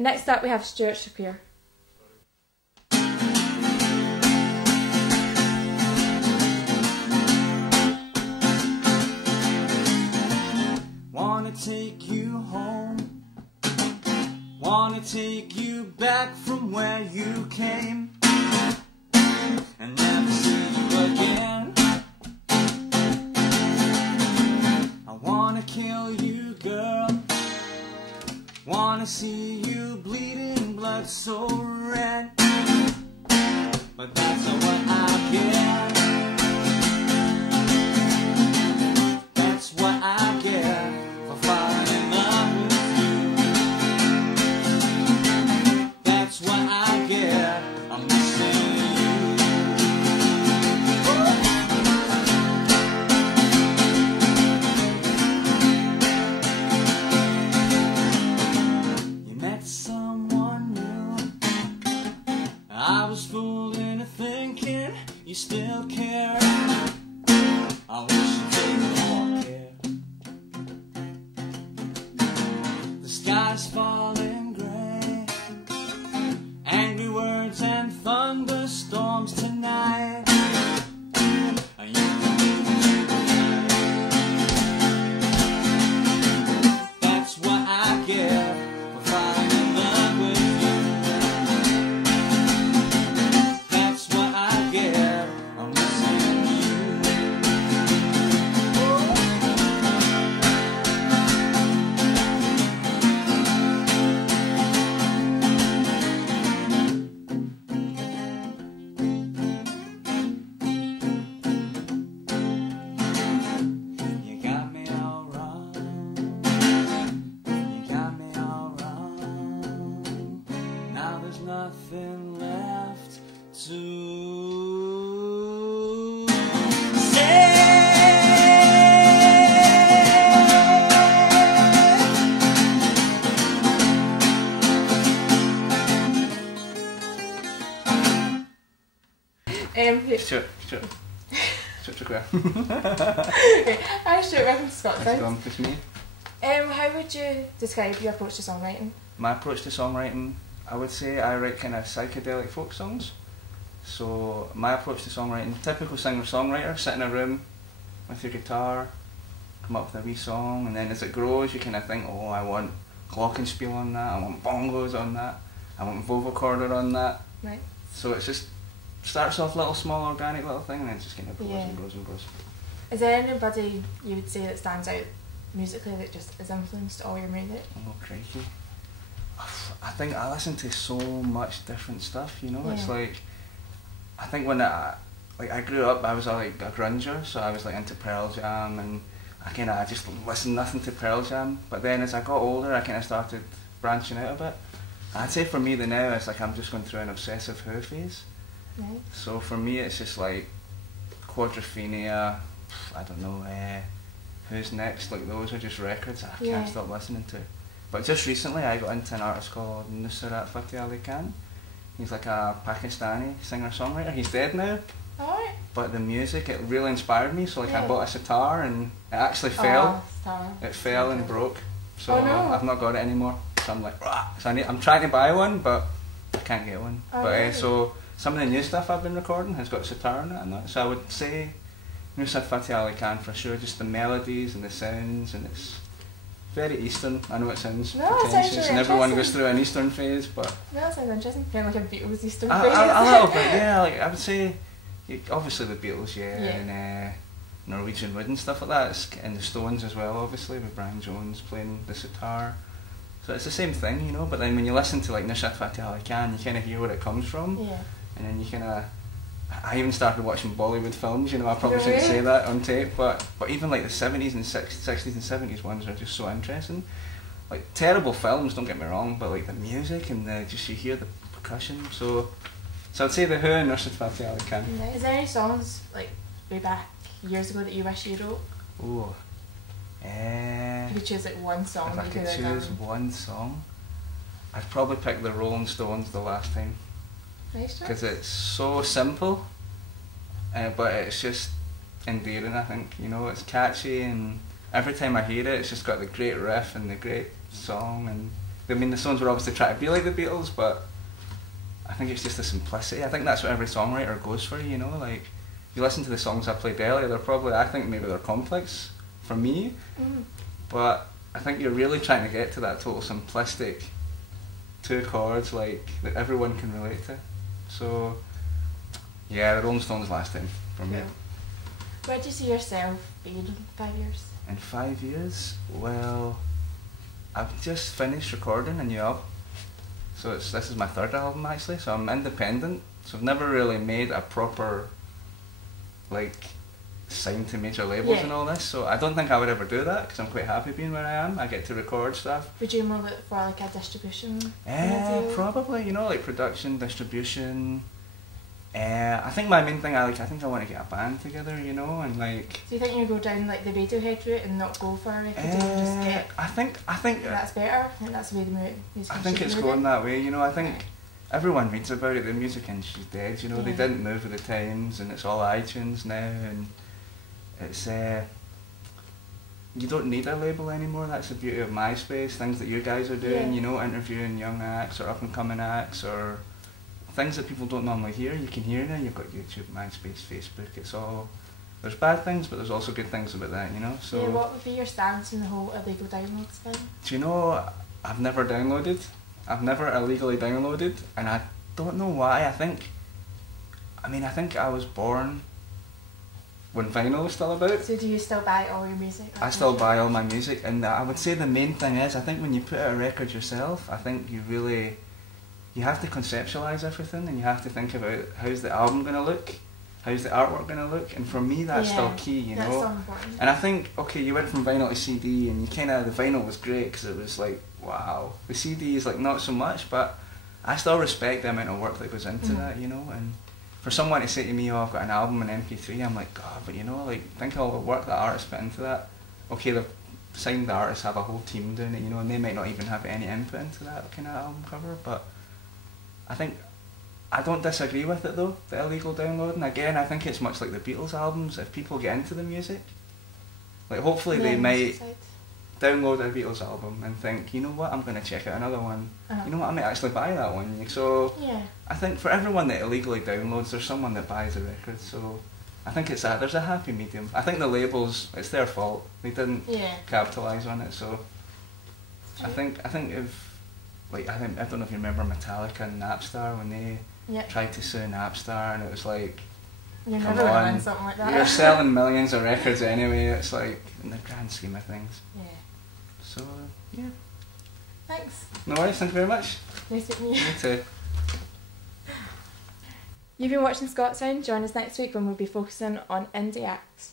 And next up we have Stewart Traquair. Wanna take you home, wanna take you back from where you came, and never see you again. I wanna kill you, girl, wanna see you bleeding blood so red, but that's not what I get. That's what I get for falling in love with you. That's what I get, I'm missing you. You met someone new, I was fooled into thinking you still care. I wish you'd take more care. The sky's falling grey, angry words and thunderstorms tonight. And you can do what you like. That's what I get for falling in love with you. That's what I get, I'm missing you. You got me all wrong, you got me all wrong. Now there's nothing left to say. Stewart Traquair. Okay. Hi Stewart, welcome to ScotSound. It's me. How would you describe your approach to songwriting? My approach to songwriting, I would say I write kind of psychedelic folk songs. So my approach to songwriting, typical singer-songwriter, sit in a room with your guitar, come up with a wee song, and then as it grows you kind of think, oh, I want glockenspiel on that, I want bongos on that, I want vocoder on that. Right. So it's just starts off little small organic little thing and then it just kind of grows and grows and grows. Is there anybody you would say that stands out musically that just has influenced all your music? Oh crikey. I think I listen to so much different stuff, you know. It's like, I think when I grew up, I was like a grunger, so I was like into Pearl Jam, and I just listened nothing to Pearl Jam. But then as I got older, I kind of started branching out a bit. I'd say for me the now it's like I'm just going through an obsessive Who phase. Right. So for me it's just like Quadrophenia, I don't know, Who's Next, like those are just records I can't stop listening to. But just recently I got into an artist called Nusrat Fateh Ali Khan. He's like a Pakistani singer-songwriter. He's dead now. Alright. But the music, it really inspired me. So like I bought a sitar and it actually fell. It fell and broke. So I've not got it anymore. So I'm like, rah. So I'm trying to buy one, but I can't get one. But so some of the new stuff I've been recording has got sitar in it and that. So I would say Nusrat Fateh Ali Khan for sure. Just the melodies and the sounds, and it's very Eastern. I know it sounds pretentious and everyone goes through an Eastern phase, but... No, that sounds interesting. Kind of like a Beatles Eastern phase. A little bit, yeah. Like I would say, obviously the Beatles, and Norwegian Wood and stuff like that, and the Stones as well, obviously, with Brian Jones playing the sitar. So it's the same thing, you know, but then when you listen to like Nusrat Fateh Ali Khan, you kind of hear where it comes from, and then you kind of... I even started watching Bollywood films, you know, I probably shouldn't say that on tape, but even like the 70s and 60s and 70s ones are just so interesting. Like, terrible films, don't get me wrong, but like the music and just you hear the percussion, so I'd say the Who and Nusrat Fateh Ali Khan. Is there any songs, like, way back years ago that you wish you wrote? Oh, if you choose like one song, if I could choose one song, I'd probably pick the Rolling Stones, The Last Time. Because it's so simple, but it's just endearing, I think, you know, it's catchy, and every time I hear it, it's just got the great riff and the great song, and I mean, the songs were obviously trying to be like the Beatles, but I think it's just the simplicity. I think that's what every songwriter goes for, you know, like, you listen to the songs I played earlier, they're probably, I think maybe they're complex for me, but I think you're really trying to get to that total simplistic 2 chords, like, that everyone can relate to. So, yeah, the Rolling Stones last time for me. Where do you see yourself being in 5 years? In 5 years? Well, I've just finished recording a new album. So this is my 3rd album actually, so I'm independent. So I've never really made a proper, like, signed to major labels and all this. So I don't think I would ever do that, because I'm quite happy being where I am. I get to record stuff. Would you move it for like a distribution? Probably, you know, like production, distribution. I think my main thing, I think I want to get a band together, you know, and like. Do you think you go down like the Radiohead route and not go for a record deal and just get? I think that's better. I think that's the way the music. I think it's going that way, you know. I think everyone reads about it. The music industry's dead, you know. They didn't move with the times, and it's all iTunes now, and it's you don't need a label anymore. That's the beauty of MySpace. Things that you guys are doing, you know, interviewing young acts or up and coming acts or things that people don't normally hear, you can hear now. You've got YouTube, MySpace, Facebook. It's all, there's bad things, but there's also good things about that, you know. So what would be your stance in the whole illegal downloads thing? Do you know, I've never downloaded. I've never illegally downloaded, and I don't know why. I think I was born when vinyl was still about. So do you still buy all your music? I still buy all my music, and I would say the main thing is, I think when you put out a record yourself, I think you have to conceptualise everything, and you have to think about how's the album going to look, how's the artwork going to look, and for me that's still key, you know. That's so important. And I think, okay, you went from vinyl to CD, and you kind of, the vinyl was great because it was like, wow. The CD is like not so much, but I still respect the amount of work that goes into that, you know. And for someone to say to me, oh, I've got an album in MP3, I'm like, God, but you know, like, think of all the work that artists put into that. Okay, they've signed the artists, have a whole team doing it, you know, and they might not even have any input into that kind of album cover, but I think, I don't disagree with it though, the illegal downloading. Again, I think it's much like the Beatles albums. If people get into the music, like hopefully they might download a Beatles album and think, you know what, I'm going to check out another one. You know what, I might actually buy that one. So I think for everyone that illegally downloads, there's someone that buys a record. So I think it's there's a happy medium. I think the labels, it's their fault. They didn't capitalise on it. So I think if, like, I don't know if you remember Metallica and Napster when they tried to sue Napster, and it was like, you're never going to win something like that. You're selling millions of records anyway. It's like, in the grand scheme of things. So, yeah. Thanks. No worries, thank you very much. Nice to meet you. You too. You've been watching ScotSound. Join us next week when we'll be focusing on indie acts.